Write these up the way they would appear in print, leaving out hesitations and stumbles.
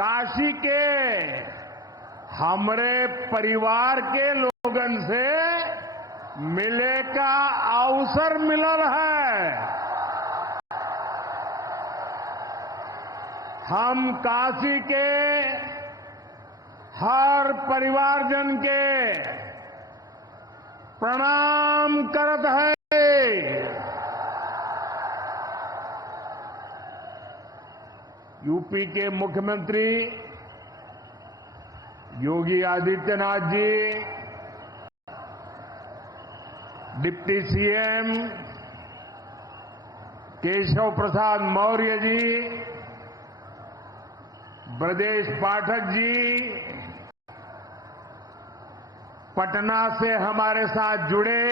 काशी के हमरे परिवार के लोगन से मिले का अवसर मिलल है। हम काशी के हर परिवारजन के प्रणाम करत है। यूपी के मुख्यमंत्री योगी आदित्यनाथ जी, डिप्टी सीएम केशव प्रसाद मौर्य जी, ब्रजेश पाठक जी, पटना से हमारे साथ जुड़े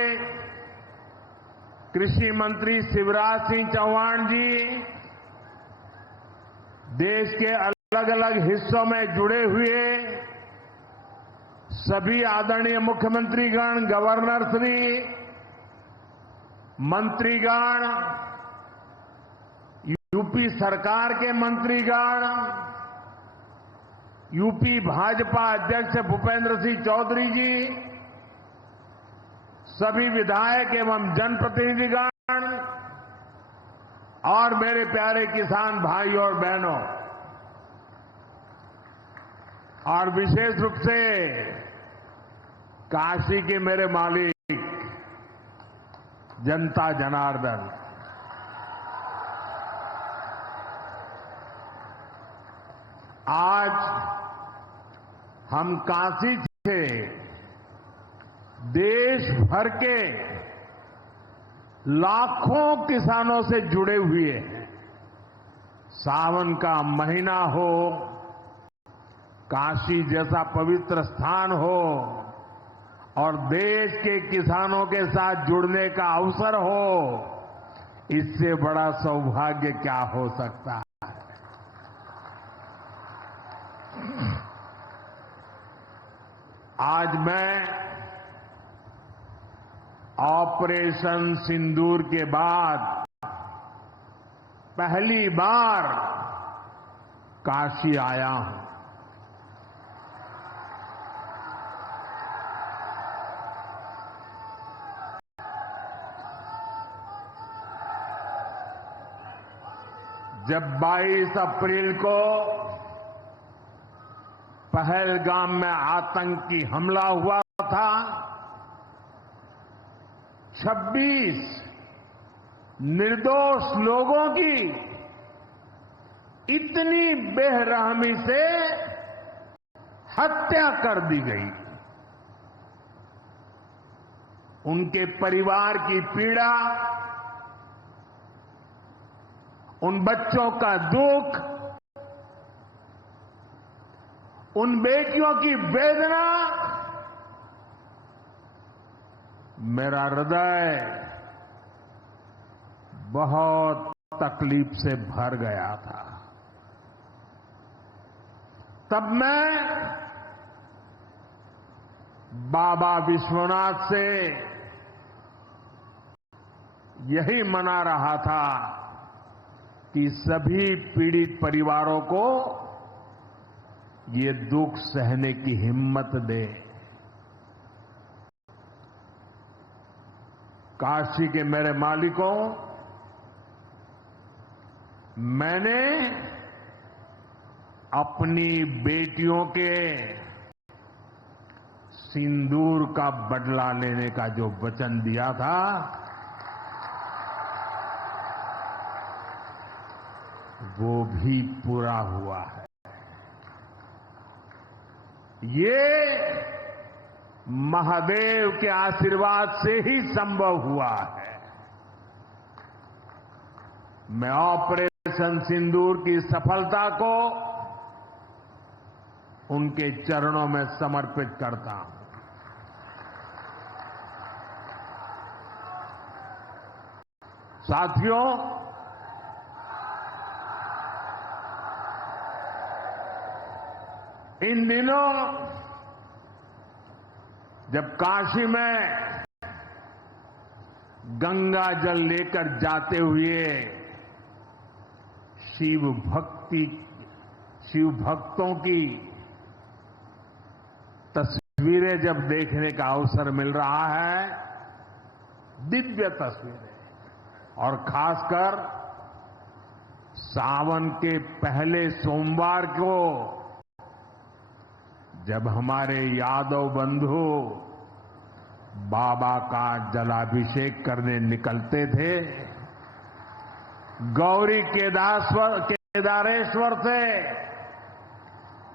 कृषि मंत्री शिवराज सिंह चौहान जी, देश के अलग अलग हिस्सों में जुड़े हुए सभी आदरणीय मुख्यमंत्रीगण, गवर्नर श्री, मंत्रीगण, यूपी सरकार के मंत्रीगण, यूपी भाजपा अध्यक्ष भूपेंद्र सिंह चौधरी जी, सभी विधायक एवं जनप्रतिनिधिगण और मेरे प्यारे किसान भाई और बहनों, और विशेष रूप से काशी के मेरे मालिक जनता जनार्दन, आज हम काशी से देश भर के लाखों किसानों से जुड़े हुए हैं। सावन का महीना हो, काशी जैसा पवित्र स्थान हो और देश के किसानों के साथ जुड़ने का अवसर हो, इससे बड़ा सौभाग्य क्या हो सकता है। आज मैं ऑपरेशन सिंदूर के बाद पहली बार काशी आया हूं। जब 22 अप्रैल को पहलगाम में आतंकी हमला हुआ था, 26 निर्दोष लोगों की इतनी बेरहमी से हत्या कर दी गई। उनके परिवार की पीड़ा, उन बच्चों का दुख, उन बेटियों की वेदना, मेरा हृदय बहुत तकलीफ से भर गया था। तब मैं बाबा विश्वनाथ से यही मना रहा था कि सभी पीड़ित परिवारों को ये दुख सहने की हिम्मत दे। काशी के मेरे मालिकों, मैंने अपनी बेटियों के सिंदूर का बदला लेने का जो वचन दिया था, वो भी पूरा हुआ है। ये महादेव के आशीर्वाद से ही संभव हुआ है। मैं ऑपरेशन सिंदूर की सफलता को उनके चरणों में समर्पित करता हूं। साथियों, इन दिनों जब काशी में गंगा जल लेकर जाते हुए शिव भक्तों की तस्वीरें जब देखने का अवसर मिल रहा है, दिव्य तस्वीरें, और खासकर सावन के पहले सोमवार को जब हमारे यादव बंधु बाबा का जलाभिषेक करने निकलते थे, गौरी केदारेश्वर से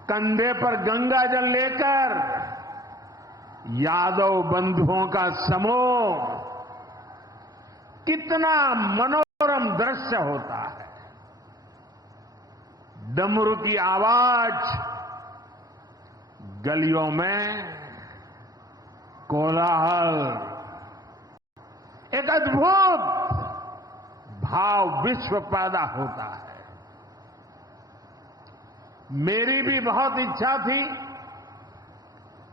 कंधे पर गंगा जल लेकर यादव बंधुओं का समूह, कितना मनोरम दृश्य होता है। डमरू की आवाज, गलियों में कोलाहल, एक अद्भुत भाव विश्व पैदा होता है। मेरी भी बहुत इच्छा थी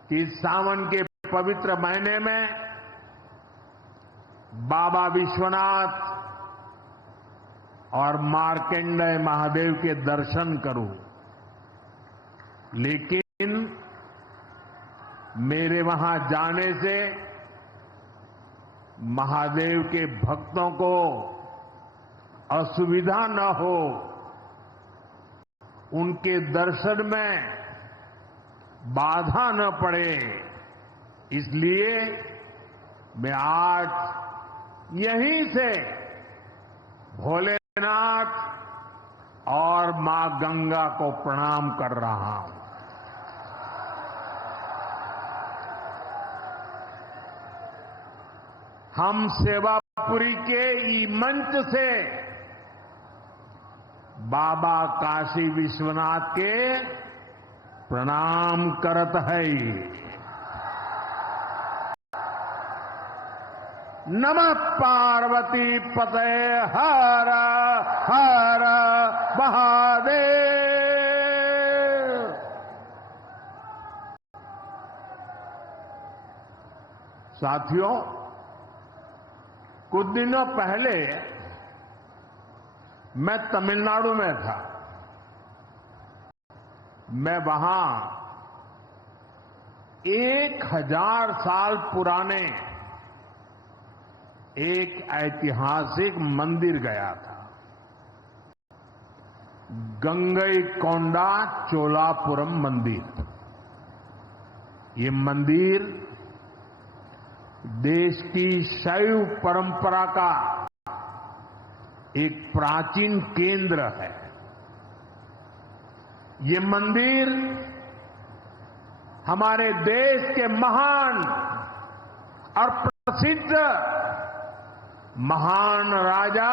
कि सावन के पवित्र महीने में बाबा विश्वनाथ और मार्कंडेय महादेव के दर्शन करूं, लेकिन मेरे वहां जाने से महादेव के भक्तों को असुविधा न हो, उनके दर्शन में बाधा न पड़े, इसलिए मैं आज यहीं से भोलेनाथ और मां गंगा को प्रणाम कर रहा हूं। हम सेवापुरी के ई मंच से बाबा काशी विश्वनाथ के प्रणाम करत है। नमः पार्वती पते हर हर महादेव। साथियों, कुछ दिनों पहले मैं तमिलनाडु में था। मैं वहां 1000 साल पुराने एक ऐतिहासिक मंदिर गया था, गंगईकोंडा चोलापुरम मंदिर। ये मंदिर देश की शैव परंपरा का एक प्राचीन केंद्र है। ये मंदिर हमारे देश के महान और प्रसिद्ध महान राजा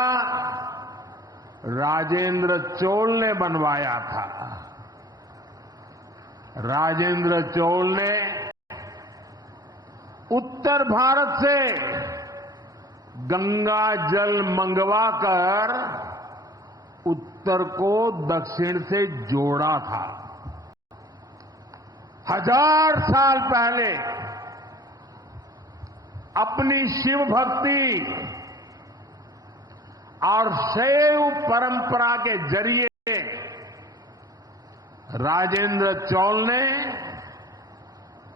राजेंद्र चोल ने बनवाया था। राजेंद्र चोल ने उत्तर भारत से गंगा जल मंगवाकर उत्तर को दक्षिण से जोड़ा था। 1000 साल पहले अपनी शिव भक्ति और शैव परंपरा के जरिए राजेंद्र चोल ने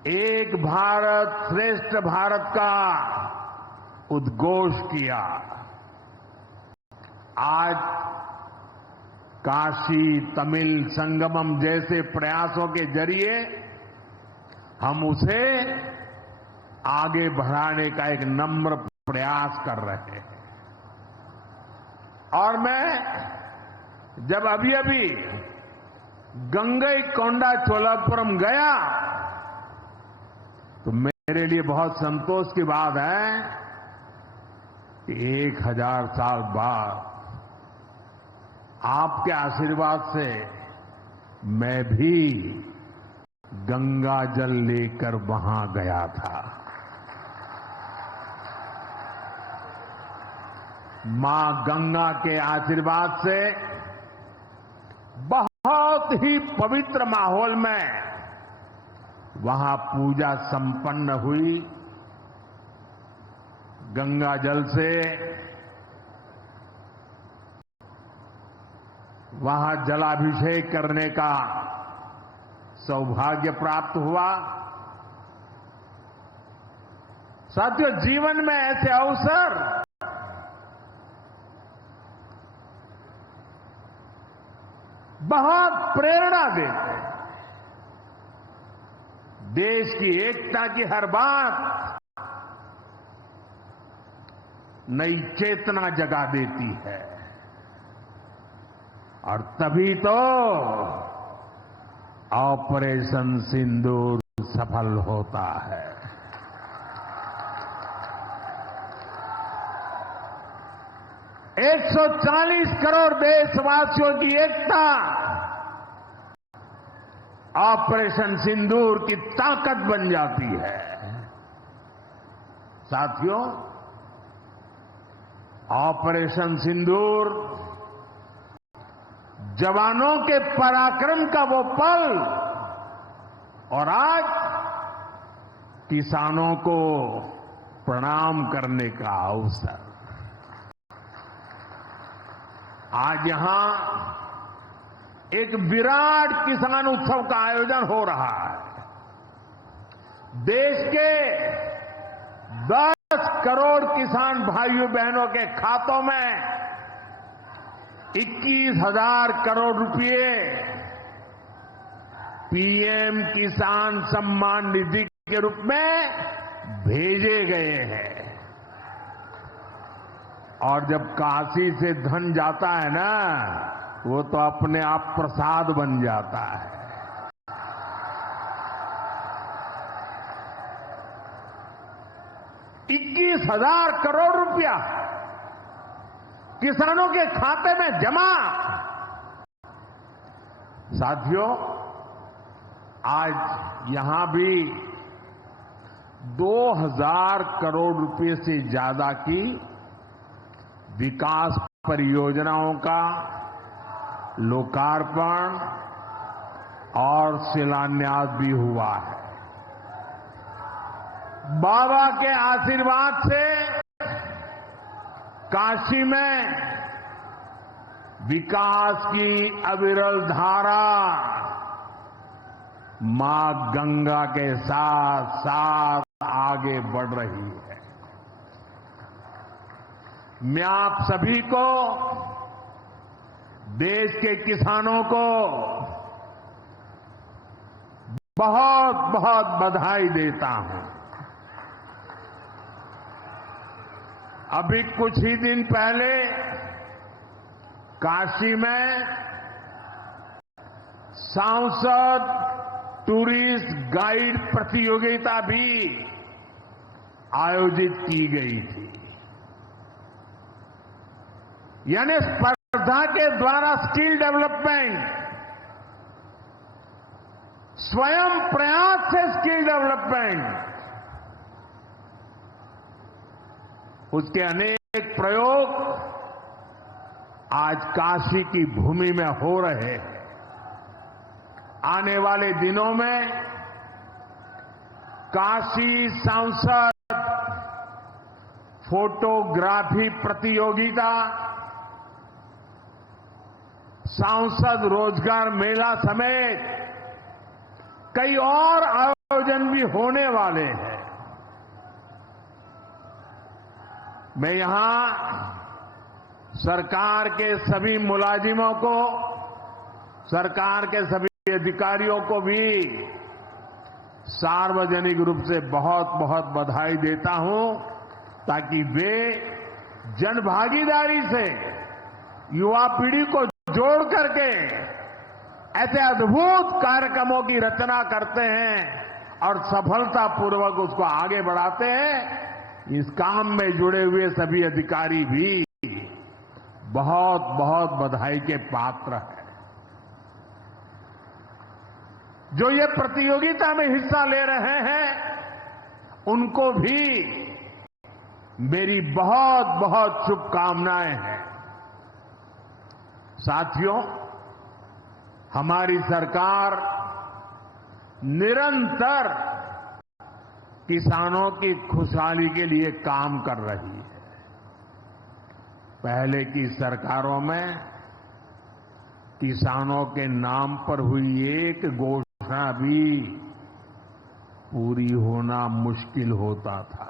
एक भारत श्रेष्ठ भारत का उद्घोष किया। आज काशी तमिल संगमम जैसे प्रयासों के जरिए हम उसे आगे बढ़ाने का एक नम्र प्रयास कर रहे हैं। और मैं जब अभी गंगईकोंडा चोलापुरम गया तो मेरे लिए बहुत संतोष की बात है कि 1000 साल बाद आपके आशीर्वाद से मैं भी गंगा जल लेकर वहां गया था। मां गंगा के आशीर्वाद से बहुत ही पवित्र माहौल में वहां पूजा संपन्न हुई। गंगा जल से वहां जलाभिषेक करने का सौभाग्य प्राप्त हुआ। साथियों, जीवन में ऐसे अवसर बहुत प्रेरणा देते हैं। देश की एकता की हर बात नई चेतना जगा देती है और तभी तो ऑपरेशन सिंदूर सफल होता है। $140 करोड़ देशवासियों की एकता ऑपरेशन सिंदूर की ताकत बन जाती है। साथियों, ऑपरेशन सिंदूर जवानों के पराक्रम का वो पल और आज किसानों को प्रणाम करने का अवसर। आज यहां एक विराट किसान उत्सव का आयोजन हो रहा है। देश के 10 करोड़ किसान भाइयों बहनों के खातों में 21,000 करोड़ रुपए पीएम किसान सम्मान निधि के रूप में भेजे गए हैं। और जब काशी से धन जाता है ना, वो तो अपने आप प्रसाद बन जाता है। $21,000 करोड़ रुपया किसानों के खाते में जमा। साथियों, आज यहां भी 2,000 करोड़ रुपए से ज्यादा की विकास परियोजनाओं का लोकार्पण और शिलान्यास भी हुआ है। बाबा के आशीर्वाद से काशी में विकास की अविरल धारा मां गंगा के साथ साथ आगे बढ़ रही है। मैं आप सभी को, देश के किसानों को बहुत बहुत बधाई देता हूं। अभी कुछ ही दिन पहले काशी में सांसद टूरिस्ट गाइड प्रतियोगिता भी आयोजित की गई थी। यानी स्पर्धा के द्वारा स्किल डेवलपमेंट, स्वयं प्रयास से स्किल डेवलपमेंट, उसके अनेक प्रयोग आज काशी की भूमि में हो रहे हैं। आने वाले दिनों में काशी सांसद फोटोग्राफी प्रतियोगिता, सांसद रोजगार मेला समेत कई और आयोजन भी होने वाले हैं। मैं यहां सरकार के सभी मुलाजिमों को, सरकार के सभी अधिकारियों को भी सार्वजनिक रूप से बहुत बहुत बधाई देता हूं, ताकि वे जनभागीदारी से युवा पीढ़ी को जोड़ करके ऐसे अद्भुत कार्यक्रमों की रचना करते हैं और सफलतापूर्वक उसको आगे बढ़ाते हैं। इस काम में जुड़े हुए सभी अधिकारी भी बहुत बहुत बधाई के पात्र हैं। जो ये प्रतियोगिता में हिस्सा ले रहे हैं, उनको भी मेरी बहुत बहुत शुभकामनाएं हैं। साथियों, हमारी सरकार निरंतर किसानों की खुशहाली के लिए काम कर रही है। पहले की सरकारों में किसानों के नाम पर हुई एक घोषणा भी पूरी होना मुश्किल होता था।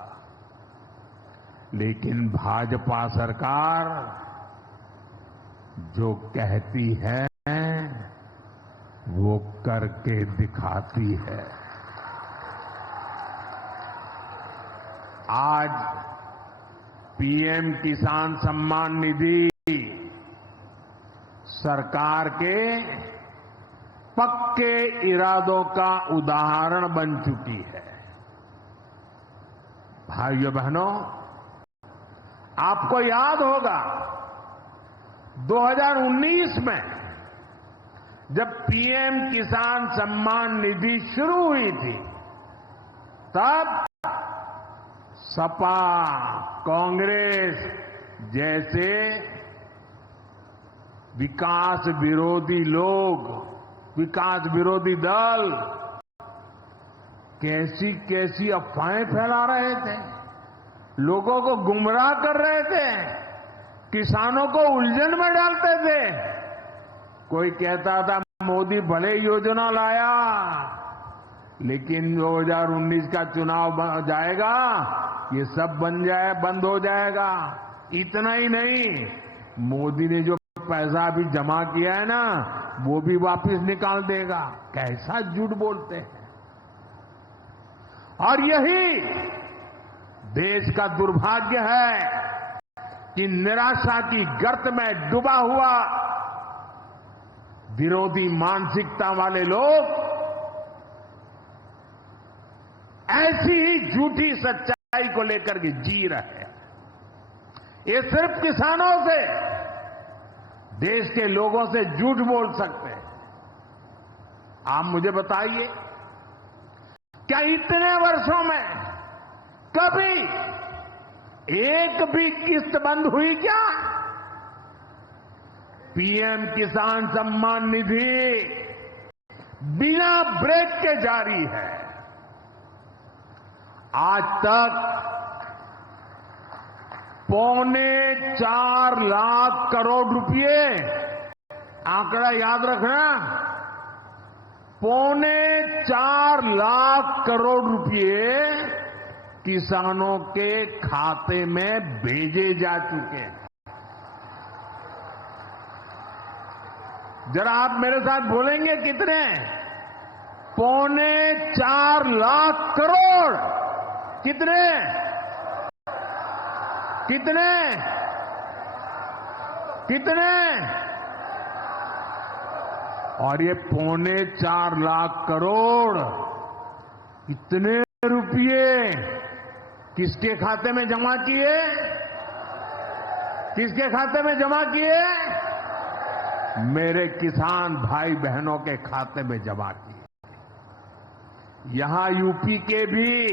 लेकिन भाजपा सरकार जो कहती है वो करके दिखाती है। आज पीएम किसान सम्मान निधि सरकार के पक्के इरादों का उदाहरण बन चुकी है। भाइयों बहनों, आपको याद होगा 2019 में जब पीएम किसान सम्मान निधि शुरू हुई थी, तब सपा, कांग्रेस जैसे विकास विरोधी लोग, विकास विरोधी दल कैसी कैसी अफवाहें फैला रहे थे, लोगों को गुमराह कर रहे थे, किसानों को उलझन में डालते थे। कोई कहता था मोदी भले योजना लाया, लेकिन 2019 का चुनाव जाएगा ये सब बंद हो जाएगा। इतना ही नहीं, मोदी ने जो पैसा अभी जमा किया है ना, वो भी वापस निकाल देगा। कैसा झूठ बोलते हैं। और यही देश का दुर्भाग्य है कि निराशा की गर्त में डूबा हुआ विरोधी मानसिकता वाले लोग ऐसी ही झूठी सच्चाई को लेकर के जी रहे हैं। ये सिर्फ किसानों से, देश के लोगों से झूठ बोल सकते हैं। आप मुझे बताइए, क्या इतने वर्षों में कभी एक भी किस्त बंद हुई क्या? पीएम किसान सम्मान निधि बिना ब्रेक के जारी है। आज तक 4.25 लाख करोड़ रुपए, आंकड़ा याद रखना, 4.25 लाख करोड़ रुपए किसानों के खाते में भेजे जा चुके हैं। जरा आप मेरे साथ बोलेंगे कितने? 4.25 लाख करोड़। कितने? कितने? कितने? और ये 4.25 लाख करोड़ इतने रुपये किसके खाते में जमा किए? किसके खाते में जमा किए? मेरे किसान भाई बहनों के खाते में जमा किए। यहां यूपी के भी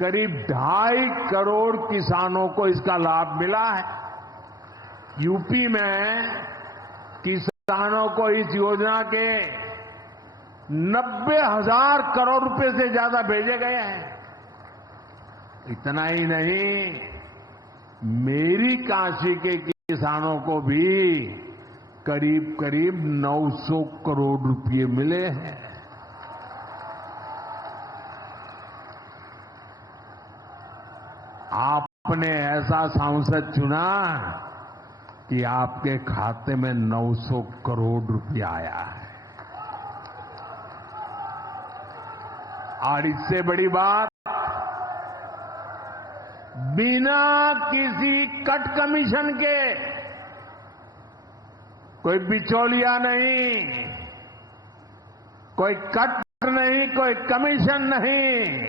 करीब 2.5 करोड़ किसानों को इसका लाभ मिला है। यूपी में किसानों को इस योजना के 90,000 करोड़ रुपए से ज्यादा भेजे गए हैं। इतना ही नहीं, मेरी काशी के किसानों को भी करीब करीब 900 करोड़ रुपए मिले हैं। आपने ऐसा सांसद चुना कि आपके खाते में 900 करोड़ रुपया आया है। और इससे बड़ी बात, बिना किसी कट कमीशन के, कोई बिचौलिया नहीं, कोई कट नहीं, कोई कमीशन नहीं,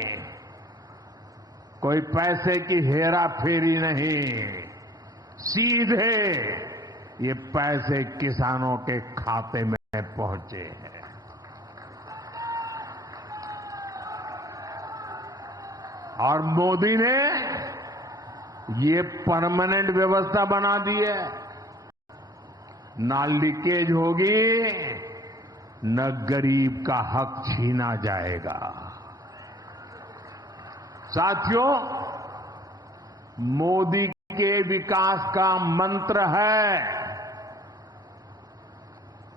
कोई पैसे की हेरा फेरी नहीं, सीधे ये पैसे किसानों के खाते में पहुंचे हैं। और मोदी ने ये परमानेंट व्यवस्था बना दी है। ना लीकेज होगी, न गरीब का हक छीना जाएगा। साथियों, मोदी के विकास का मंत्र है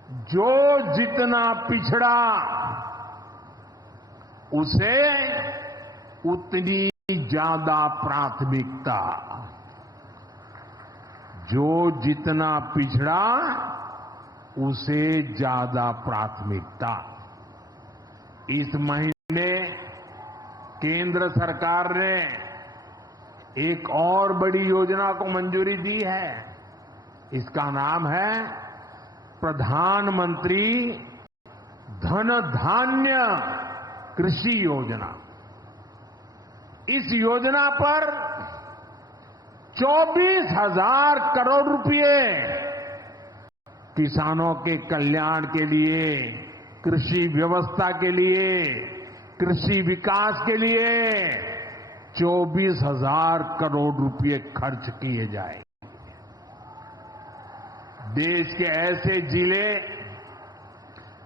जो जितना पिछड़ा उसे उतनी ज्यादा प्राथमिकता। जो जितना पिछड़ा उसे ज्यादा प्राथमिकता। इस महीने केंद्र सरकार ने एक और बड़ी योजना को मंजूरी दी है। इसका नाम है प्रधानमंत्री धन धान्य कृषि योजना। इस योजना पर 24,000 करोड़ रुपए किसानों के कल्याण के लिए, कृषि व्यवस्था के लिए, कृषि विकास के लिए 24,000 करोड़ रुपए खर्च किए जाए। देश के ऐसे जिले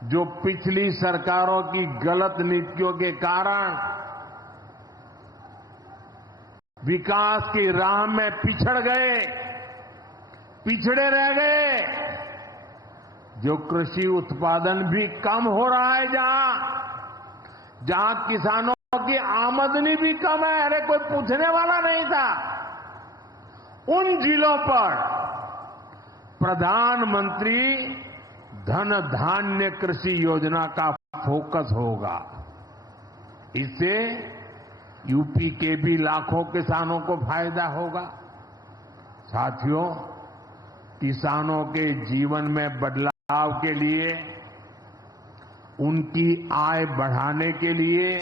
जो पिछली सरकारों की गलत नीतियों के कारण विकास की राह में पिछड़ गए, पिछड़े रह गए, जो कृषि उत्पादन भी कम हो रहा है, जहां किसानों की आमदनी भी कम है, अरे कोई पूछने वाला नहीं था, उन जिलों पर प्रधानमंत्री धन धान्य कृषि योजना का फोकस होगा। इससे यूपी के भी लाखों किसानों को फायदा होगा। साथियों, किसानों के जीवन में बदलाव के लिए, उनकी आय बढ़ाने के लिए,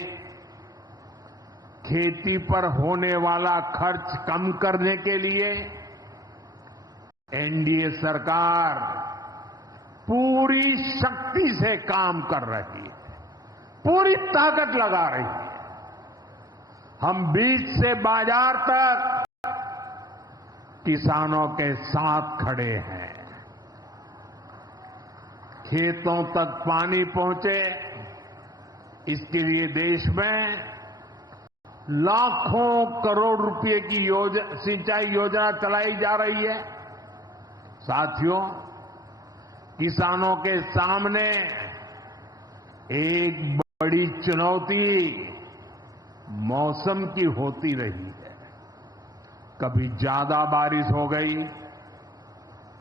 खेती पर होने वाला खर्च कम करने के लिए एनडीए सरकार पूरी शक्ति से काम कर रही है, पूरी ताकत लगा रही है। हम बीज से बाजार तक किसानों के साथ खड़े हैं। खेतों तक पानी पहुंचे, इसके लिए देश में लाखों करोड़ रुपए की सिंचाई योजना चलाई जा रही है। साथियों, किसानों के सामने एक बड़ी चुनौती मौसम की होती रही है। कभी ज्यादा बारिश हो गई,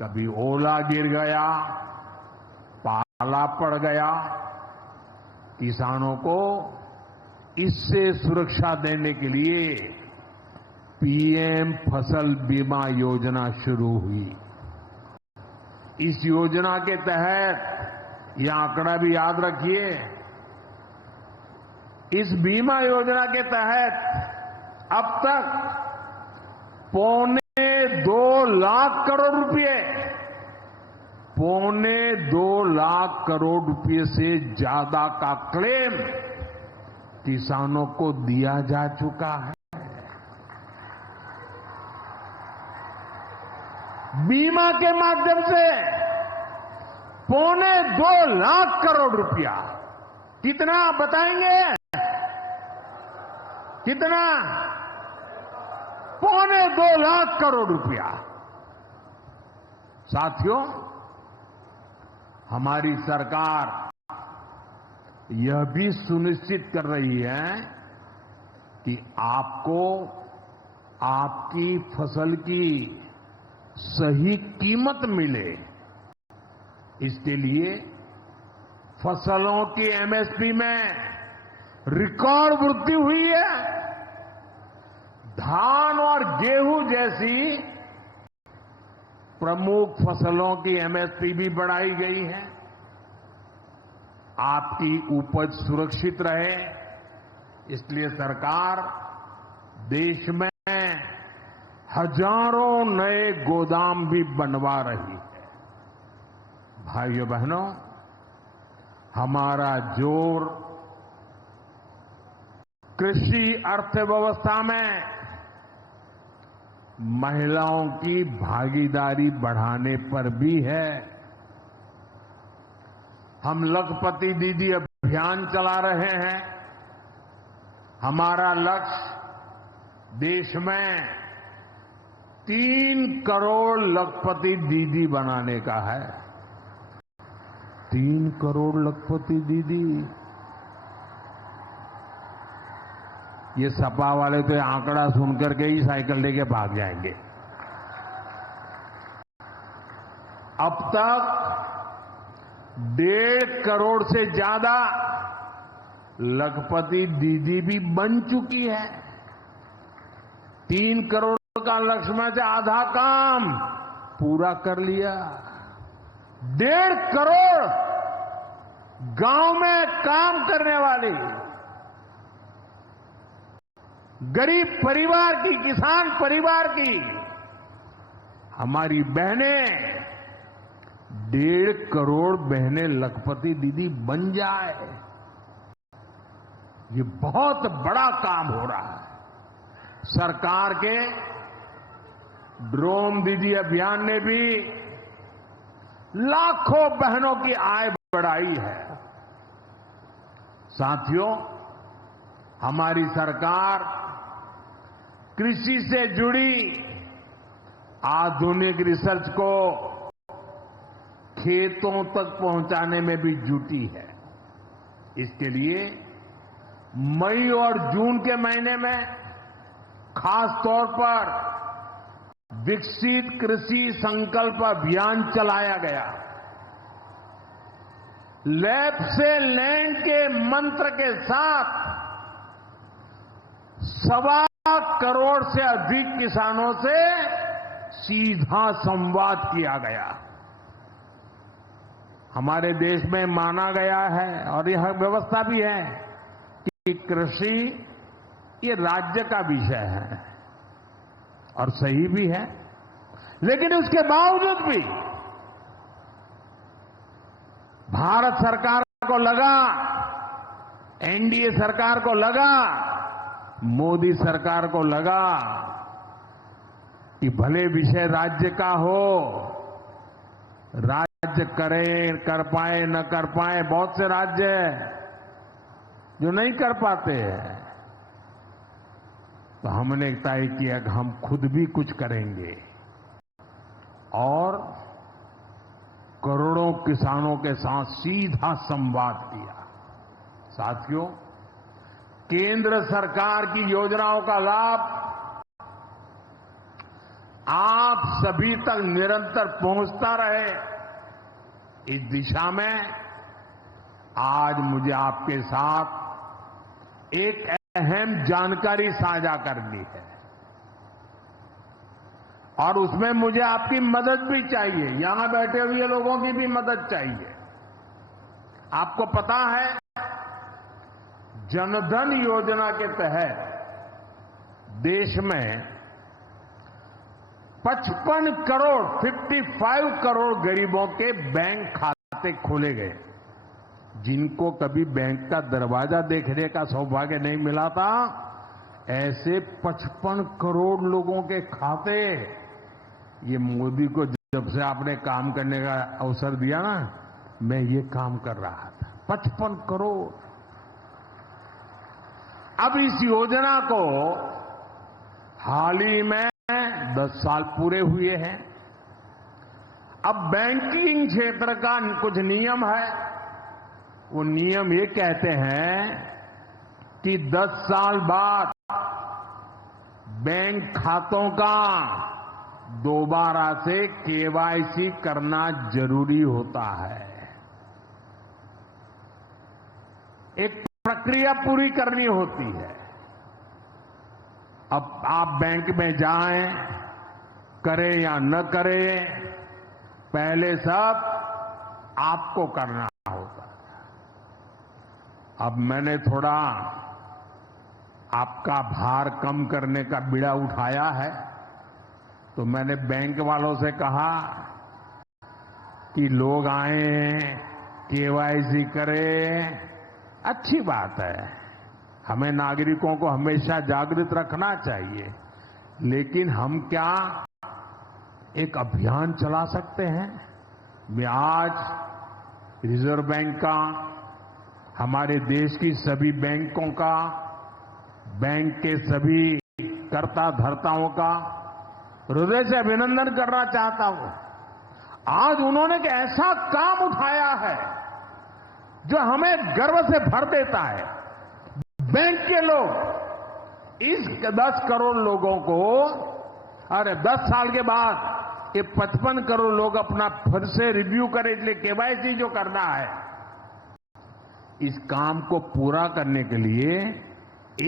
कभी ओला गिर गया, पाला पड़ गया। किसानों को इससे सुरक्षा देने के लिए पीएम फसल बीमा योजना शुरू हुई। इस योजना के तहत, यह आंकड़ा भी याद रखिए, इस बीमा योजना के तहत अब तक 2.25 लाख करोड़ रुपए, 2.25 लाख करोड़ रुपए से ज्यादा का क्लेम किसानों को दिया जा चुका है। बीमा के माध्यम से 2.25 लाख करोड़ रुपया, कितना बताएंगे? कितना? 2.25 लाख करोड़ रुपया। साथियों, हमारी सरकार यह भी सुनिश्चित कर रही है कि आपको आपकी फसल की सही कीमत मिले। इसके लिए फसलों की एमएसपी में रिकॉर्ड वृद्धि हुई है। धान और गेहूं जैसी प्रमुख फसलों की एमएसपी भी बढ़ाई गई है। आपकी उपज सुरक्षित रहे, इसलिए सरकार देश में हजारों नए गोदाम भी बनवा रही है। भाइयों बहनों, हमारा जोर कृषि अर्थव्यवस्था में महिलाओं की भागीदारी बढ़ाने पर भी है। हम लखपति दीदी अभियान चला रहे हैं। हमारा लक्ष्य देश में 3 करोड़ लखपति दीदी बनाने का है। 3 करोड़ लखपति दीदी। ये सपा वाले तो ये आंकड़ा सुनकर के ही साइकिल लेके भाग जाएंगे। अब तक 1.5 करोड़ से ज्यादा लखपति दीदी भी बन चुकी है। 3 करोड़ का लक्ष्य में से आधा काम पूरा कर लिया। 1.5 करोड़ गांव में काम करने वाली गरीब परिवार की, किसान परिवार की हमारी बहनें, 1.5 करोड़ बहनें लखपति दीदी बन जाए, ये बहुत बड़ा काम हो रहा है। सरकार के ड्रोन दीदी अभियान ने भी लाखों बहनों की आय बढ़ाई है। साथियों, हमारी सरकार कृषि से जुड़ी आधुनिक रिसर्च को खेतों तक पहुंचाने में भी जुटी है। इसके लिए मई और जून के महीने में खास तौर पर विकसित कृषि संकल्प अभियान चलाया गया। लैब से लैंड के मंत्र के साथ 1.25 करोड़ से अधिक किसानों से सीधा संवाद किया गया। हमारे देश में माना गया है और यह व्यवस्था भी है कि कृषि ये राज्य का विषय है और सही भी है, लेकिन उसके बावजूद भी भारत सरकार को लगा, एनडीए सरकार को लगा, मोदी सरकार को लगा कि भले विषय राज्य का हो, राज्य करे, कर पाए न कर पाए, बहुत से राज्य जो नहीं कर पाते हैं, तो हमने तय किया कि हम खुद भी कुछ करेंगे और करोड़ों किसानों के साथ सीधा संवाद किया। साथियों, केंद्र सरकार की योजनाओं का लाभ आप सभी तक निरंतर पहुंचता रहे, इस दिशा में आज मुझे आपके साथ एक अहम जानकारी साझा करनी है और उसमें मुझे आपकी मदद भी चाहिए। यहां बैठे हुए लोगों की भी मदद चाहिए। आपको पता है, जनधन योजना के तहत देश में 55 करोड़ गरीबों के बैंक खाते खोले गए। जिनको कभी बैंक का दरवाजा देखने का सौभाग्य नहीं मिला था, ऐसे 55 करोड़ लोगों के खाते ये मोदी को जब से आपने काम करने का अवसर दिया ना, मैं ये काम कर रहा था। 55 करोड़। अब इस योजना को हाल ही में 10 साल पूरे हुए हैं। अब बैंकिंग क्षेत्र का कुछ नियम है। वो नियम ये कहते हैं कि 10 साल बाद बैंक खातों का दोबारा से केवाईसी करना जरूरी होता है। एक प्रक्रिया पूरी करनी होती है। अब आप बैंक में जाएं, करें या न करें, पहले सब आपको करना होता है। अब मैंने थोड़ा आपका भार कम करने का बीड़ा उठाया है, तो मैंने बैंक वालों से कहा कि लोग आए, केवाईसी करें, अच्छी बात है, हमें नागरिकों को हमेशा जागृत रखना चाहिए, लेकिन हम क्या एक अभियान चला सकते हैं? मैं आज रिजर्व बैंक का, हमारे देश की सभी बैंकों का, बैंक के सभी कर्ता धर्ताओं का हृदय से अभिनंदन करना चाहता हूं। आज उन्होंने एक ऐसा काम उठाया है जो हमें गर्व से भर देता है। बैंक के लोग इस 10 करोड़ लोगों को, अरे 10 साल के बाद ये 55 करोड़ लोग अपना फिर से रिव्यू करें, इसलिए केवाईसी जो करना है, इस काम को पूरा करने के लिए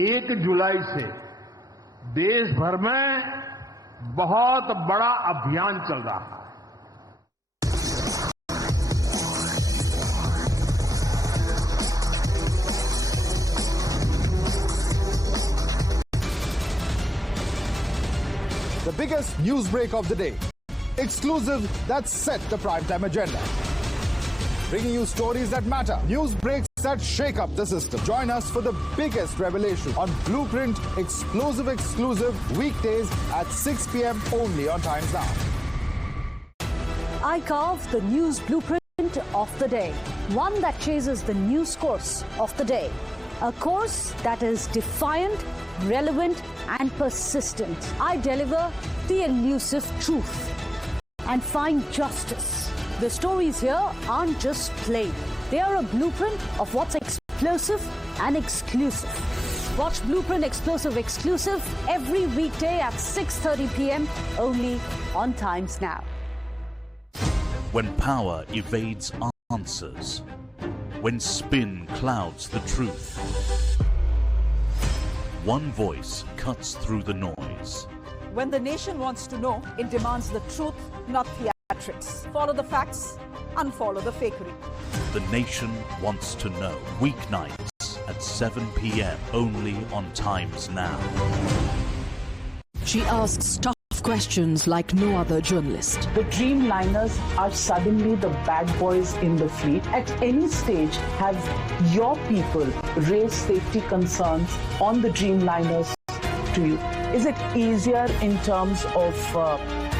1 जुलाई से देश भर में बहुत बड़ा अभियान चल रहा है। The biggest news break of the day. Exclusive that set the primetime agenda. Bringing you stories that matter. News breaks that shake up the system. Join us for the biggest revelation on Blueprint exclusive weekdays at 6 p.m. only on Times Now. I carve the news blueprint of the day. One that chases the news course of the day. A course that is defiant, relevant and persistent. I deliver the elusive truth and find justice. The stories here aren't just plain. They are a blueprint of what's explosive and exclusive. Watch Blueprint Exclusive every weekday at 6:30 p.m. only on Times Now. When power evades answers, when spin clouds the truth, one voice cuts through the noise. When the nation wants to know, it demands the truth, not theatrics. Follow the facts, unfollow the fakery. The nation wants to know. Weeknights at 7 p.m. only on Times Now. She asks tough questions like no other journalist. The Dreamliners are suddenly the bad boys in the fleet. At any stage, have your people raised safety concerns on the Dreamliners to you? Is it easier in terms of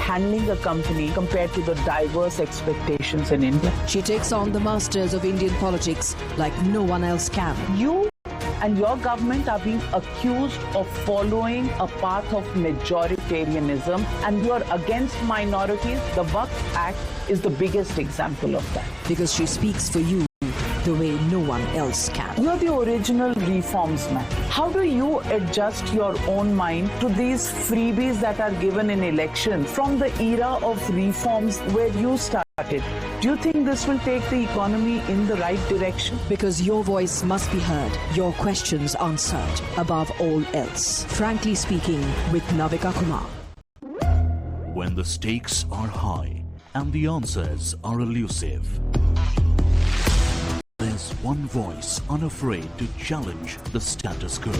handling a company compared to the diverse expectations in India? She takes on the masters of Indian politics like no one else can. You and your government are being accused of following a path of majoritarianism, and you are against minorities. The Waqf Act is the biggest example of that. Because she speaks for you the way no one else can. You're the original reforms man. How do you adjust your own mind to these freebies that are given in elections from the era of reforms where you started? Do you think this will take the economy in the right direction? Because your voice must be heard, your questions answered above all else. Frankly Speaking with Navika Kumar. When the stakes are high and the answers are elusive, there's one voice unafraid to challenge the status quo.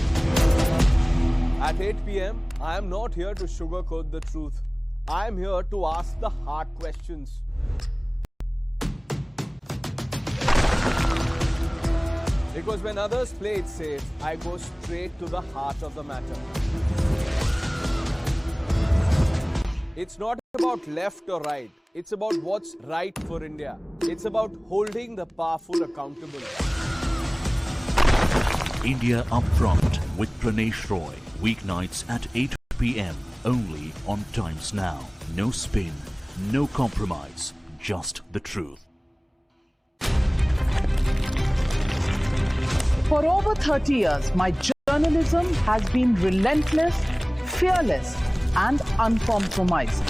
At 8 p.m., I am not here to sugarcoat the truth. I am here to ask the hard questions. Because when others play it safe, I go straight to the heart of the matter. It's not about left or right. It's about what's right for India. It's about holding the powerful accountable. India Upfront with Pranesh Roy. Weeknights at 8 p.m. only on Times Now. No spin, no compromise, just the truth. For over 30 years, my journalism has been relentless, fearless, and uncompromising.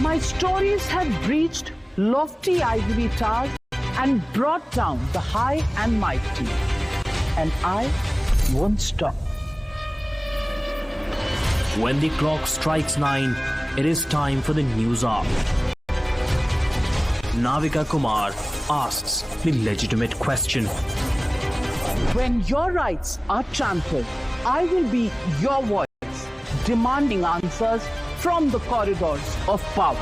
My stories have breached lofty ivory towers and brought down the high and mighty. And I won't stop. When the clock strikes 9, it is time for the news hour. Navika Kumar asks the legitimate question. When your rights are trampled, I will be your voice, demanding answers from the corridors of power.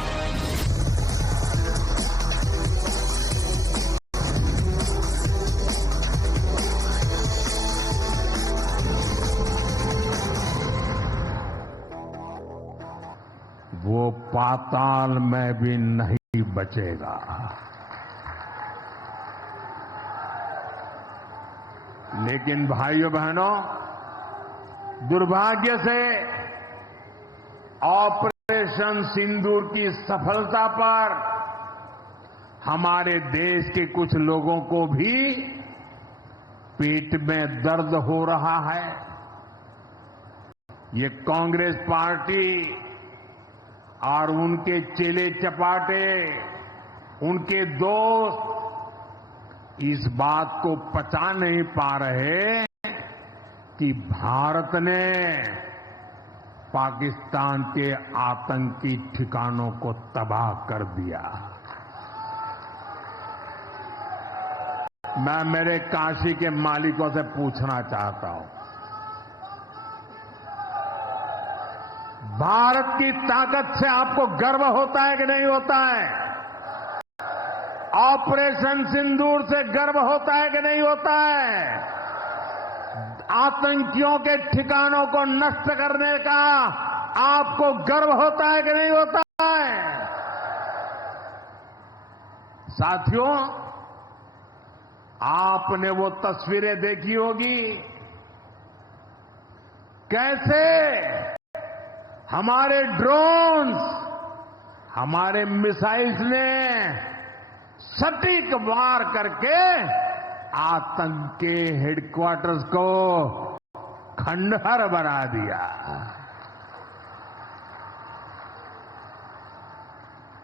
वो पाताल में भी नहीं बचेगा। लेकिन भाइयों बहनों, दुर्भाग्य से ऑपरेशन ऑपरेशन सिंदूर की सफलता पर हमारे देश के कुछ लोगों को भी पेट में दर्द हो रहा है। ये कांग्रेस पार्टी और उनके चेले चपाटे, उनके दोस्त इस बात को पचा नहीं पा रहे कि भारत ने पाकिस्तान के आतंकी ठिकानों को तबाह कर दिया। मैं मेरे काशी के मालिकों से पूछना चाहता हूं, भारत की ताकत से आपको गर्व होता है कि नहीं होता है? ऑपरेशन सिंदूर से गर्व होता है कि नहीं होता है? आतंकियों के ठिकानों को नष्ट करने का आपको गर्व होता है कि नहीं होता है? साथियों, आपने वो तस्वीरें देखी होगी कैसे हमारे ड्रोन्स, हमारे मिसाइल्स ने सटीक वार करके आतंक के हेडक्वार्टर्स को खंडहर बना दिया।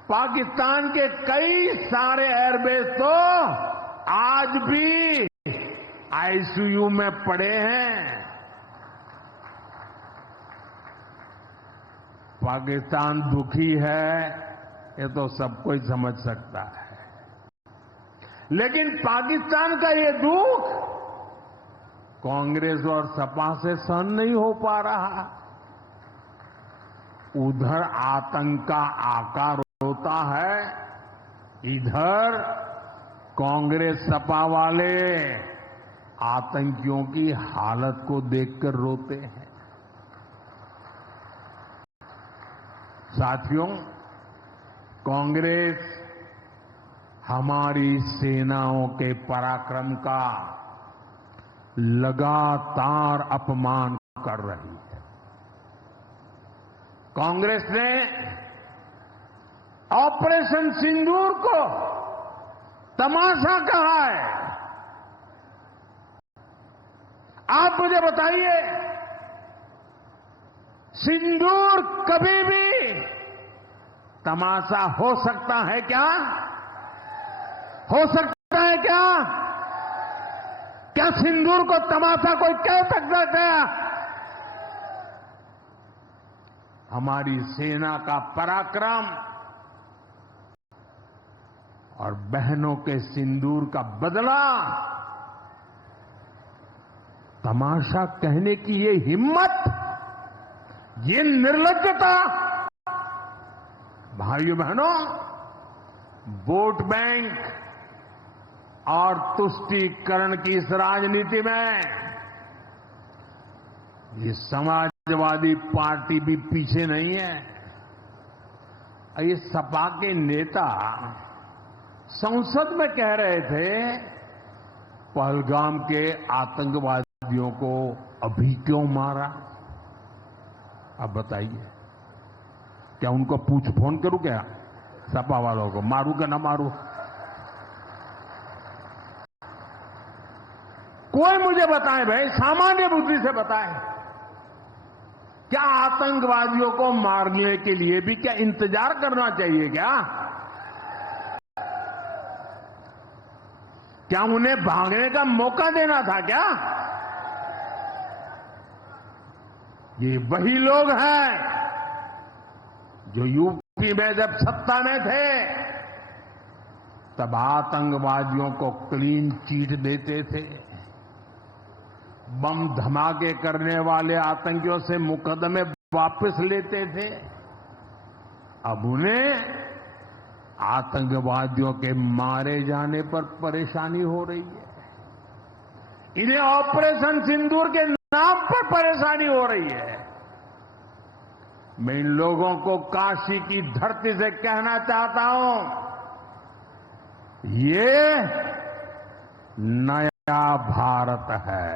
पाकिस्तान के कई सारे एयरबेस तो आज भी आईसीयू में पड़े हैं। पाकिस्तान दुखी है, ये तो सब कोई समझ सकता है, लेकिन पाकिस्तान का ये दुख कांग्रेस और सपा से सहन नहीं हो पा रहा। उधर आतंक का आकार होता है, इधर कांग्रेस सपा वाले आतंकियों की हालत को देखकर रोते हैं। साथियों, कांग्रेस हमारी सेनाओं के पराक्रम का लगातार अपमान कर रही है। कांग्रेस ने ऑपरेशन सिंदूर को तमाशा कहा है। आप मुझे बताइए, सिंदूर कभी भी तमाशा हो सकता है क्या? हो सकता है क्या? क्या सिंदूर को तमाशा कोई कह सकता है क्या? हमारी सेना का पराक्रम और बहनों के सिंदूर का बदला, तमाशा कहने की ये हिम्मत, ये निर्लज्जता। भाइयों बहनों, वोट बैंक और तुष्टीकरण की इस राजनीति में ये समाजवादी पार्टी भी पीछे नहीं है। ये सपा के नेता संसद में कह रहे थे, पहलगाम के आतंकवादियों को अभी क्यों मारा? अब बताइए, क्या उनको फोन करूं क्या सपा वालों को, मारूं क्या ना मारूं? कोई मुझे बताए भाई, सामान्य बुद्धि से बताए, क्या आतंकवादियों को मारने के लिए भी क्या इंतजार करना चाहिए क्या? क्या उन्हें भागने का मौका देना था क्या? ये वही लोग हैं जो यूपी में जब सत्ता में थे तब आतंकवादियों को क्लीन चिट देते थे, बम धमाके करने वाले आतंकियों से मुकदमे वापस लेते थे। अब उन्हें आतंकवादियों के मारे जाने पर परेशानी हो रही है। इन्हें ऑपरेशन सिंदूर के नाम पर परेशानी हो रही है। मैं इन लोगों को काशी की धरती से कहना चाहता हूं, ये नया भारत है।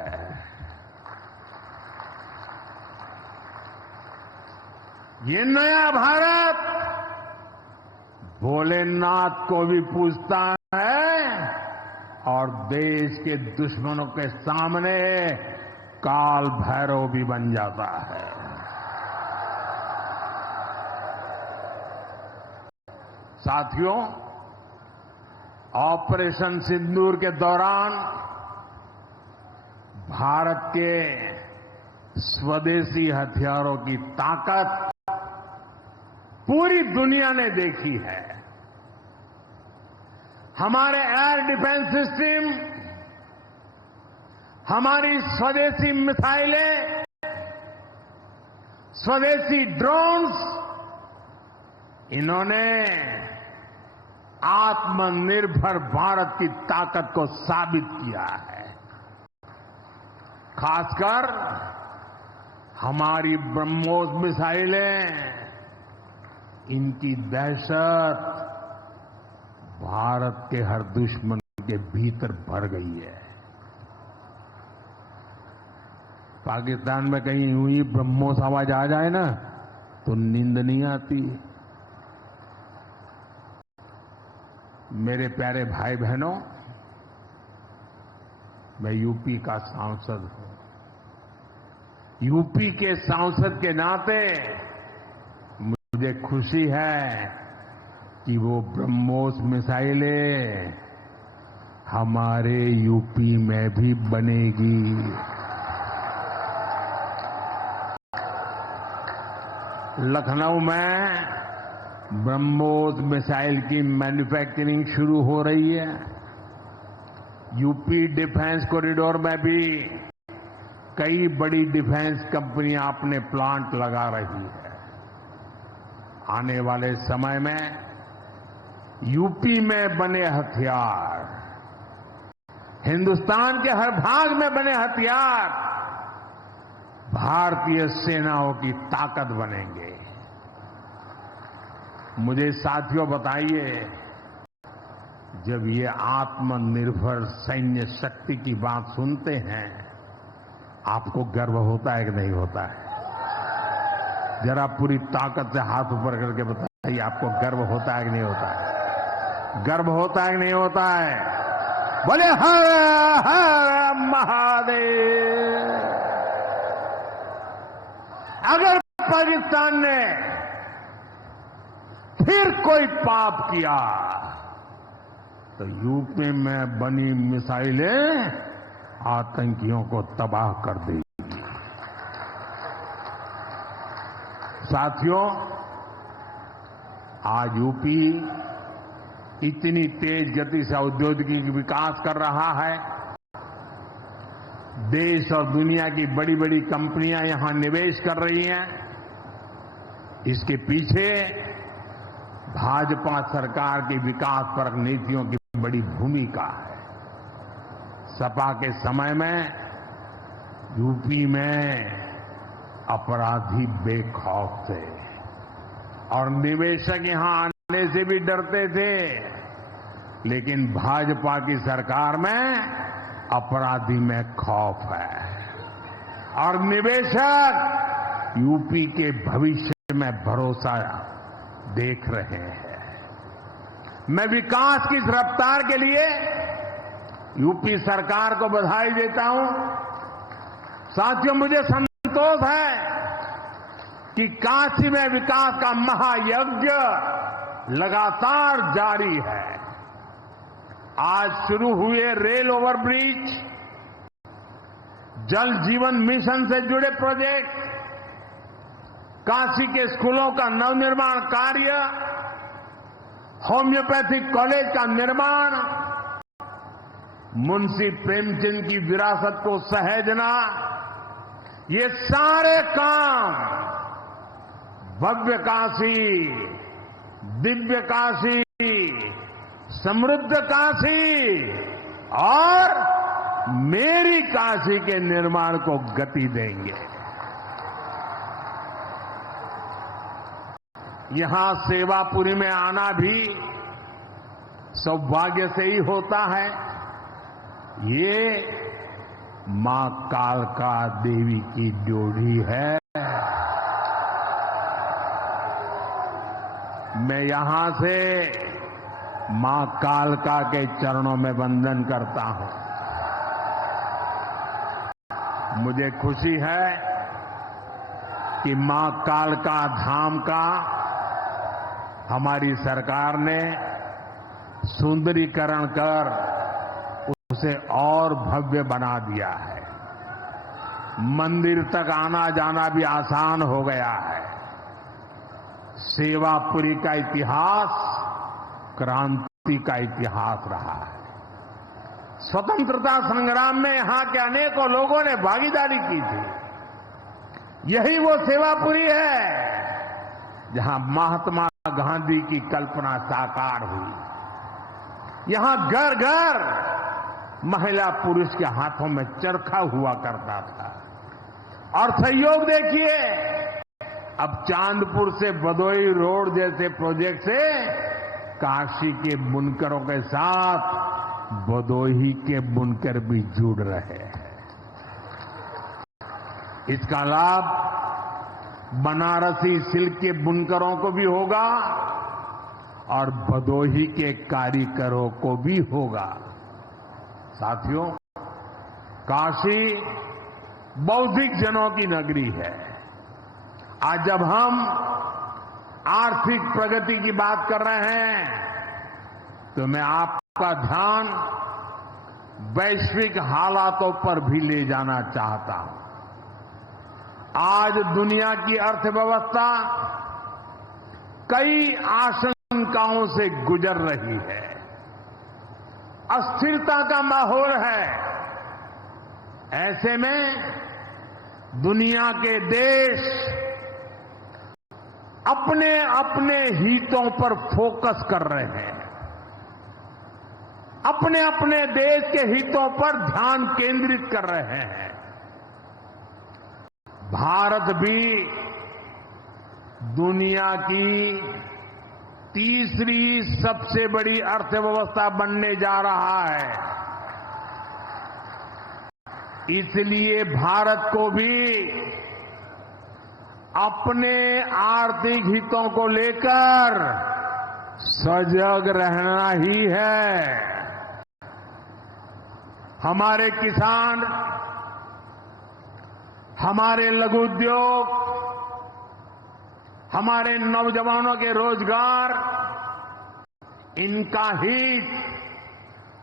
ये नया भारत भोलेनाथ को भी पूजता है और देश के दुश्मनों के सामने काल भैरव भी बन जाता है। साथियों, ऑपरेशन सिंदूर के दौरान भारत के स्वदेशी हथियारों की ताकत पूरी दुनिया ने देखी है। हमारे एयर डिफेंस सिस्टम, हमारी स्वदेशी मिसाइलें, स्वदेशी ड्रोन्स, इन्होंने आत्मनिर्भर भारत की ताकत को साबित किया है। खासकर हमारी ब्रह्मोस मिसाइलें, इनकी दहशत भारत के हर दुश्मन के भीतर भर गई है। पाकिस्तान में कहीं यूं ही ब्रह्मोस आवाज आ जाए ना तो नींद नहीं आती। मेरे प्यारे भाई बहनों, मैं यूपी का सांसद हूं। यूपी के सांसद के नाते मुझे खुशी है कि वो ब्रह्मोस मिसाइलें हमारे यूपी में भी बनेगी। लखनऊ में ब्रह्मोस मिसाइल की मैन्युफैक्चरिंग शुरू हो रही है। यूपी डिफेंस कॉरिडोर में भी कई बड़ी डिफेंस कंपनियां अपने प्लांट लगा रही है। आने वाले समय में यूपी में बने हथियार, हिंदुस्तान के हर भाग में बने हथियार भारतीय सेनाओं की ताकत बनेंगे। मुझे साथियों बताइए, जब ये आत्मनिर्भर सैन्य शक्ति की बात सुनते हैं, आपको गर्व होता है कि नहीं होता है? जरा पूरी ताकत से हाथ ऊपर करके बताइए, आपको गर्व होता है कि नहीं होता है? गर्व होता है कि नहीं होता है? बोले हर हर महादेव। अगर पाकिस्तान ने फिर कोई पाप किया तो यूपी में बनी मिसाइलें आतंकियों को तबाह कर देगी। साथियों, आज यूपी इतनी तेज गति से औद्योगिक विकास कर रहा है। देश और दुनिया की बड़ी बड़ी कंपनियां यहां निवेश कर रही हैं। इसके पीछे भाजपा सरकार की विकासपरक नीतियों की बड़ी भूमिका है। सपा के समय में यूपी में अपराधी बेखौफ थे और निवेशक यहां आने से भी डरते थे, लेकिन भाजपा की सरकार में अपराधी में खौफ है और निवेशक यूपी के भविष्य में भरोसा देख रहे हैं। मैं विकास की इस रफ्तार के लिए यूपी सरकार को बधाई देता हूं। साथियों, मुझे संतोष है कि काशी में विकास का महायज्ञ लगातार जारी है। आज शुरू हुए रेल ओवरब्रिज, जल जीवन मिशन से जुड़े प्रोजेक्ट, काशी के स्कूलों का नवनिर्माण कार्य, होम्योपैथिक कॉलेज का निर्माण, मुंशी प्रेमचंद की विरासत को सहेजना, ये सारे काम भव्य काशी, दिव्य काशी, समृद्ध काशी और मेरी काशी के निर्माण को गति देंगे। यहां सेवापुरी में आना भी सौभाग्य से ही होता है। ये मां कालका देवी की ड्योढ़ी है। मैं यहां से मां कालका के चरणों में वंदन करता हूं। मुझे खुशी है कि मां कालका धाम का हमारी सरकार ने सुंदरीकरण कर उसे और भव्य बना दिया है। मंदिर तक आना जाना भी आसान हो गया है। सेवापुरी का इतिहास क्रांति का इतिहास रहा है। स्वतंत्रता संग्राम में यहां के अनेकों लोगों ने भागीदारी की थी। यही वो सेवापुरी है जहां महात्मा गांधी की कल्पना साकार हुई। यहां घर घर महिला पुरुष के हाथों में चरखा हुआ करता था। और सहयोग देखिए, अब चांदपुर से भदोई रोड जैसे प्रोजेक्ट से काशी के बुनकरों के साथ भदोही के बुनकर भी जुड़ रहे हैं। इसका लाभ बनारसी सिल्क के बुनकरों को भी होगा और भदोही के कारीगरों को भी होगा। साथियों, काशी बौद्धिक जनों की नगरी है। आज जब हम आर्थिक प्रगति की बात कर रहे हैं तो मैं आपका ध्यान वैश्विक हालातों पर भी ले जाना चाहता हूं। आज दुनिया की अर्थव्यवस्था कई आशंकाओं से गुजर रही है। अस्थिरता का माहौल है। ऐसे में दुनिया के देश अपने अपने हितों पर फोकस कर रहे हैं। अपने अपने देश के हितों पर ध्यान केंद्रित कर रहे हैं। भारत भी दुनिया की तीसरी सबसे बड़ी अर्थव्यवस्था बनने जा रहा है। इसलिए भारत को भी अपने आर्थिक हितों को लेकर सजग रहना ही है। हमारे किसान, हमारे लघु उद्योग, हमारे नौजवानों के रोजगार, इनका हित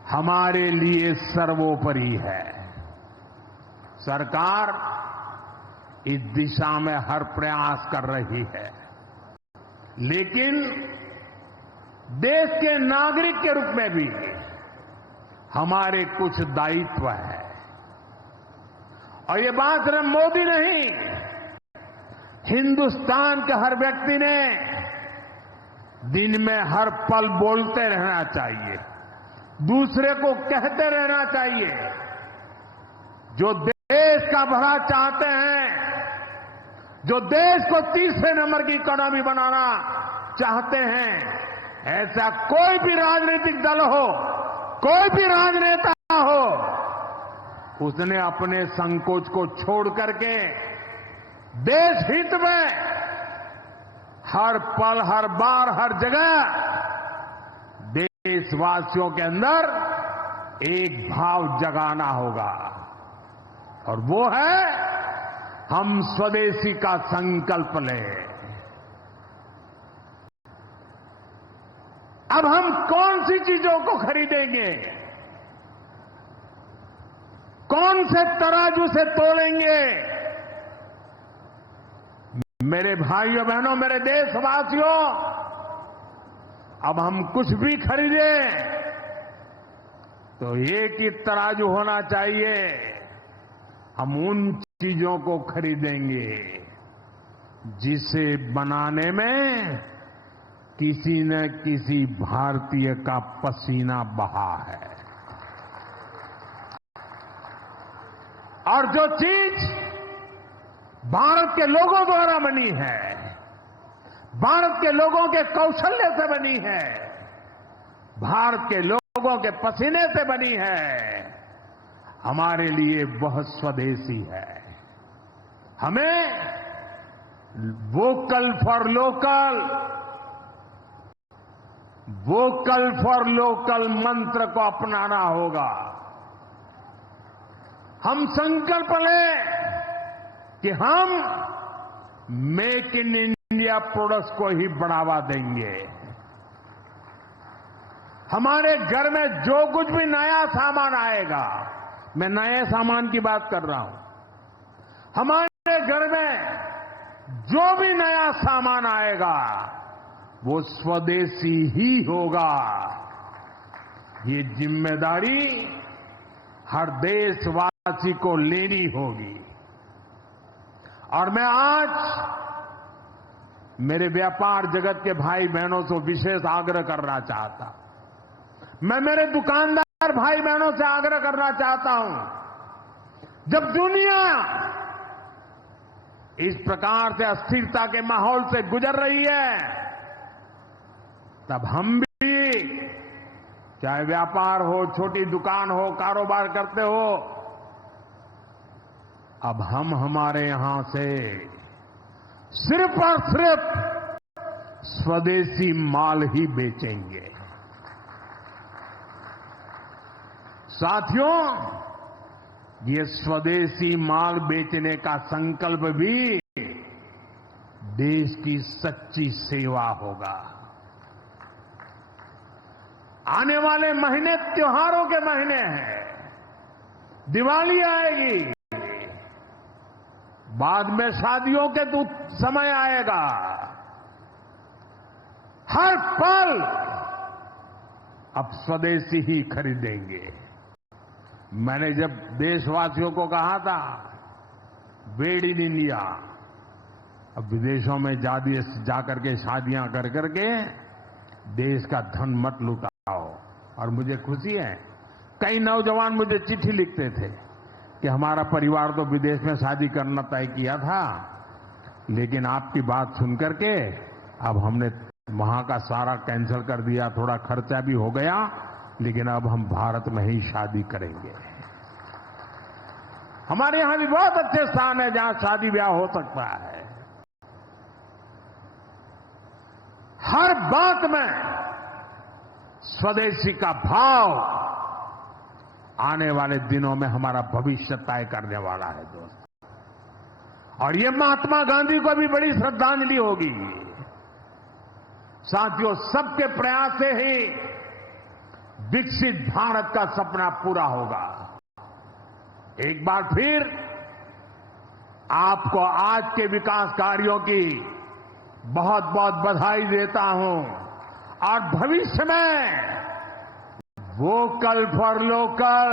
हमारे लिए सर्वोपरि है। सरकार इस दिशा में हर प्रयास कर रही है, लेकिन देश के नागरिक के रूप में भी हमारे कुछ दायित्व है। और ये बात सिर्फ मोदी नहीं, हिंदुस्तान के हर व्यक्ति ने दिन में हर पल बोलते रहना चाहिए, दूसरे को कहते रहना चाहिए। जो देश का भला चाहते हैं, जो देश को तीसरे नंबर की इकोनॉमी बनाना चाहते हैं, ऐसा कोई भी राजनीतिक दल हो, कोई भी राजनेता हो, उसने अपने संकोच को छोड़ करके देश हित में हर पल, हर बार, हर जगह देशवासियों के अंदर एक भाव जगाना होगा, और वो है हम स्वदेशी का संकल्प लें। अब हम कौन सी चीजों को खरीदेंगे, कौन से तराजू से तोलेंगे? मेरे भाइयों बहनों, मेरे देशवासियों, अब हम कुछ भी खरीदें तो एक ही तराजू होना चाहिए। हम उन चीजों को खरीदेंगे जिसे बनाने में किसी न किसी भारतीय का पसीना बहा है। और जो चीज भारत के लोगों द्वारा बनी है, भारत के लोगों के कौशल्य से बनी है, भारत के लोगों के पसीने से बनी है, हमारे लिए बहुत स्वदेशी है। हमें vocal for local vocal for local मंत्र को अपनाना होगा। हम संकल्प लें कि हम मेक इन इंडिया प्रोडक्ट्स को ही बढ़ावा देंगे। हमारे घर में जो कुछ भी नया सामान आएगा, मैं नए सामान की बात कर रहा हूं, हमारे घर में जो भी नया सामान आएगा वो स्वदेशी ही होगा। ये जिम्मेदारी हर देशवासी को लेनी होगी। और मैं आज मेरे व्यापार जगत के भाई बहनों से विशेष आग्रह करना चाहता हूं। मैं मेरे दुकानदार भाई बहनों से आग्रह करना चाहता हूं, जब दुनिया इस प्रकार से अस्थिरता के माहौल से गुजर रही है, तब हम भी, चाहे व्यापार हो, छोटी दुकान हो, कारोबार करते हो, अब हम हमारे यहां से सिर्फ और सिर्फ स्वदेशी माल ही बेचेंगे। साथियों, ये स्वदेशी माल बेचने का संकल्प भी देश की सच्ची सेवा होगा। आने वाले महीने त्योहारों के महीने हैं, दिवाली आएगी, बाद में शादियों के समय आएगा। हर पल अब स्वदेशी ही खरीदेंगे। मैंने जब देशवासियों को कहा था मेड इन इंडिया, अब विदेशों में जाकर के शादियां कर करके देश का धन मत लुटाओ। और मुझे खुशी है, कई नौजवान मुझे चिट्ठी लिखते थे कि हमारा परिवार तो विदेश में शादी करना तय किया था, लेकिन आपकी बात सुन करके अब हमने वहां का सारा कैंसिल कर दिया, थोड़ा खर्चा भी हो गया, लेकिन अब हम भारत में ही शादी करेंगे। हमारे यहां भी बहुत अच्छे स्थान है जहां शादी ब्याह हो सकता है। हर बात में स्वदेशी का भाव आने वाले दिनों में हमारा भविष्य तय करने वाला है दोस्तों। और ये महात्मा गांधी को भी बड़ी श्रद्धांजलि होगी। साथियों, सबके प्रयास से ही विकसित भारत का सपना पूरा होगा। एक बार फिर आपको आज के विकास कार्यों की बहुत बहुत बधाई देता हूं और भविष्य में वोकल फॉर लोकल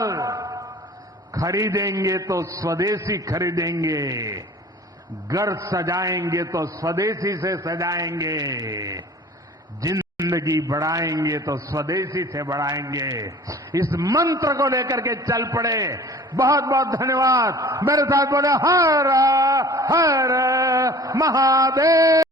खरीदेंगे तो स्वदेशी खरीदेंगे, घर सजाएंगे तो स्वदेशी से सजाएंगे, जिंदगी बढ़ाएंगे तो स्वदेशी से बढ़ाएंगे। इस मंत्र को लेकर के चल पड़े। बहुत बहुत धन्यवाद। मेरे साथ बोले हर हर महादेव।